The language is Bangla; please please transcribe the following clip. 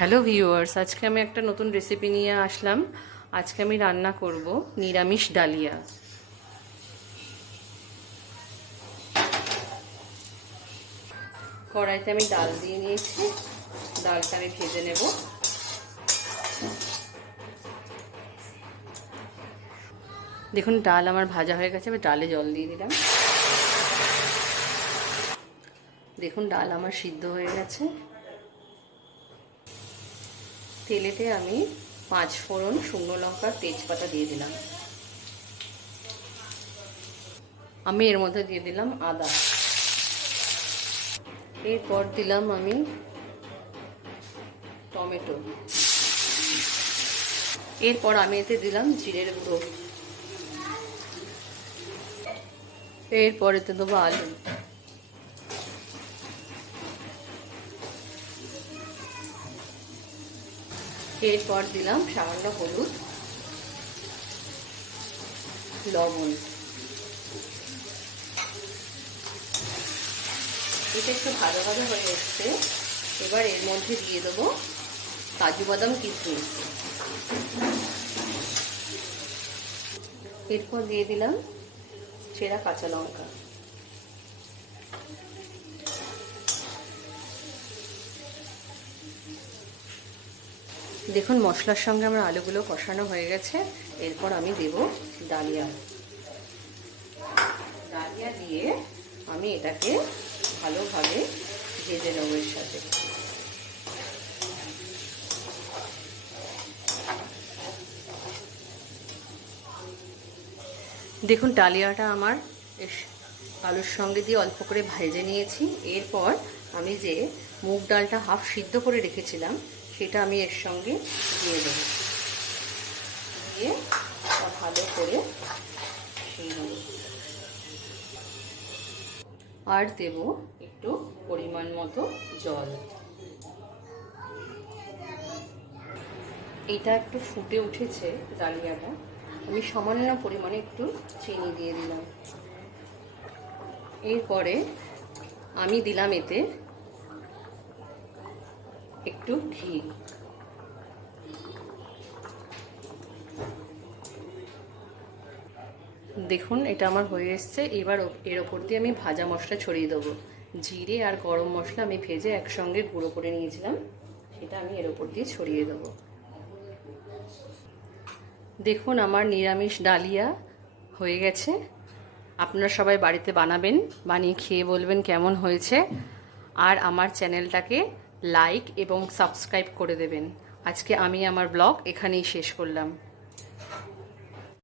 হ্যালো ভিউয়ার্স আজকে আমি একটা নতুন রেসিপি নিয়ে আসলাম। আজকে আমি রান্না করব নিরামিষ ডালিয়া। কড়াইতে আমি ডাল দিয়ে নিয়েছি। ডালটা আমি ভেজে নেব। দেখুন, ডাল আমার ভাজা হয়ে গেছে, আমি ডালে জল দিয়ে দিলাম। দেখুন, ডাল আমার সিদ্ধ হয়ে গেছে। তেলেতে আমি পাঁচ ফোড়ন শুকনো লঙ্কা, তেজপাতা দিয়ে দিলাম। আমি এর মধ্যে দিয়ে দিলাম আদা। এরপর দিলাম আমি টমেটো। এরপর আমি এতে দিলাম জিরের গুঁড়ো। এরপর এতে দেবো আলু। এরপর দিলাম সামান্য হলুদ, লবণ। এটা একটু ভালোভাবে হয়ে এসছে। এবার এর মধ্যে দিয়ে দেবো কাজু বাদাম কিশমিশ এরপর দিয়ে দিলাম চেরা কাঁচা লঙ্কা। দেখুন, মশলার সঙ্গে আমার আলুগুলো কষানো হয়ে গেছে। এরপর আমি দেব ডালিয়া। ডালিয়া দিয়ে আমি এটাকে ভালোভাবে ভেজে নেব এর সাথে। দেখুন, ডালিয়াটা আমার আলুর সঙ্গে দিয়ে অল্প করে ভেজে নিয়েছি। এরপর আমি যে মুগ ডালটা হাফ সিদ্ধ করে রেখেছিলাম সেটা আমি এর সঙ্গে দিয়ে দেবো। দিয়ে ভালো করে আর দেব একটু পরিমাণ মতো জল। এটা একটু ফুটে উঠেছে ডালিয়াটা আমি সামান্য পরিমাণে একটু চিনি দিয়ে দিলাম। এরপরে আমি দিলাম এতে একটু ঘি। দেখুন, এটা আমার হয়ে এসছে। এবার এর ওপর দিয়ে আমি ভাজা মশলা ছড়িয়ে দেবো। জিরে আর গরম মশলা আমি ভেজে একসঙ্গে গুঁড়ো করে নিয়েছিলাম। সেটা আমি এর ওপর দিয়ে ছড়িয়ে দেবো। দেখুন, আমার নিরামিষ ডালিয়া হয়ে গেছে। আপনারা সবাই বাড়িতে বানাবেন, বানিয়ে খেয়ে বলবেন কেমন হয়েছে। আর আমার চ্যানেলটাকে লাইক এবং সাবস্ক্রাইব করে দেবেন। আজকে আমি আমার ব্লগ এখানেই শেষ করলাম।